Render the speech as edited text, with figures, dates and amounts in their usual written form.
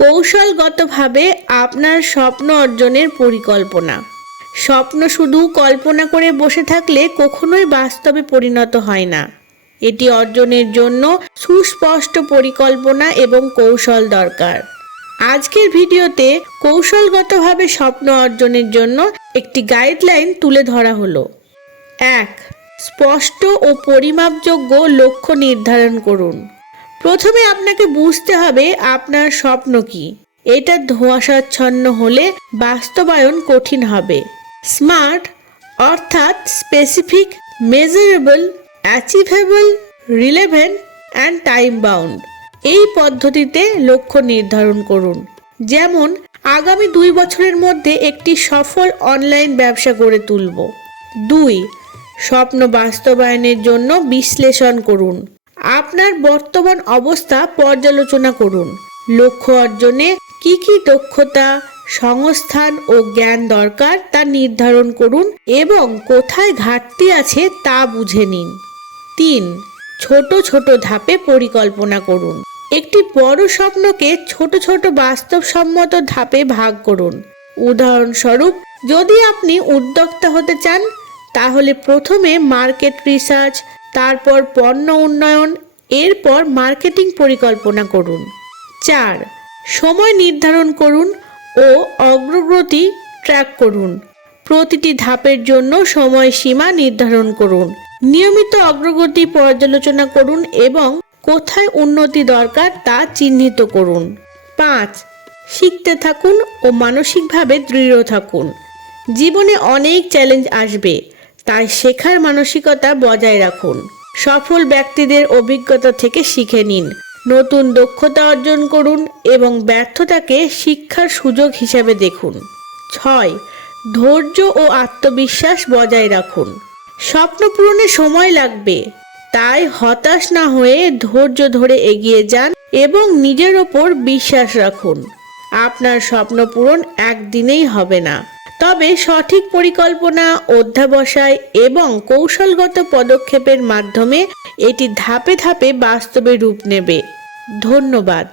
কৌশলগতভাবে আপনার স্বপ্ন অর্জনের পরিকল্পনা। স্বপ্ন শুধু কল্পনা করে বসে থাকলে কখনোই বাস্তবে পরিণত হয় না। এটি অর্জনের জন্য সুস্পষ্ট পরিকল্পনা এবং কৌশল দরকার। আজকের ভিডিওতে কৌশলগতভাবে স্বপ্ন অর্জনের জন্য একটি গাইডলাইন তুলে ধরা হলো। 1. স্পষ্ট ও পরিমাপযোগ্য লক্ষ্য নির্ধারণ করুন। প্রথমে আপনাকে বুঝতে হবে আপনার স্বপ্ন কি। এটা ধোঁয়াশাচ্ছন্ন হলে বাস্তবায়ন কঠিন হবে। স্মার্ট অর্থাৎ specific, measurable, achievable, relevant and time bound এই পদ্ধতিতে লক্ষ্য নির্ধারণ করুন। যেমন, আগামী 2 বছরের মধ্যে একটি সফল অনলাইন ব্যবসা গড়ে তুলব। 2. স্বপ্ন বাস্তবায়নের জন্য বিশ্লেষণ করুন। আপনার বর্তমান অবস্থা পর্যালোচনা করুন। লক্ষ্য অর্জনে কি কি দক্ষতা, সংস্থান ও জ্ঞান দরকার তা নির্ধারণ করুন এবং কোথায় ঘাটতি আছে তা বুঝে নিন। 3. ছোট ছোট ধাপে পরিকল্পনা করুন। একটি বড় স্বপ্নকে ছোট ছোট বাস্তবসম্মত ধাপে ভাগ করুন। উদাহরণস্বরূপ, যদি আপনি উদ্যোক্তা হতে চান, তাহলে প্রথমে মার্কেট রিসার্চ, তারপর পণ্য উন্নয়ন, এরপর মার্কেটিং পরিকল্পনা করুন। 4. সময় নির্ধারণ করুন ও অগ্রগতি ট্র্যাক করুন। প্রতিটি ধাপের জন্য সময়সীমা নির্ধারণ করুন। নিয়মিত অগ্রগতি পর্যালোচনা করুন এবং কোথায় উন্নতি দরকার তা চিহ্নিত করুন। 5. শিখতে থাকুন ও মানসিকভাবে দৃঢ় থাকুন। জীবনে অনেক চ্যালেঞ্জ আসবে, তাই শেখার মানসিকতা বজায় রাখুন। সফল ব্যক্তিদের অভিজ্ঞতা থেকে শিখে নিন, নতুন দক্ষতা অর্জন করুন এবং ব্যর্থতাকে শিক্ষার সুযোগ হিসেবে দেখুন। 6. ধৈর্য ও আত্মবিশ্বাস বজায় রাখুন। স্বপ্ন পূরণে সময় লাগবে, তাই হতাশ না হয়ে ধৈর্য ধরে এগিয়ে যান এবং নিজের ওপর বিশ্বাস রাখুন। আপনার স্বপ্ন পূরণ একদিনেই হবে না, তবে সঠিক পরিকল্পনা, অধ্যবসায় এবং কৌশলগত পদক্ষেপের মাধ্যমে এটি ধাপে ধাপে বাস্তবে রূপ নেবে। ধন্যবাদ।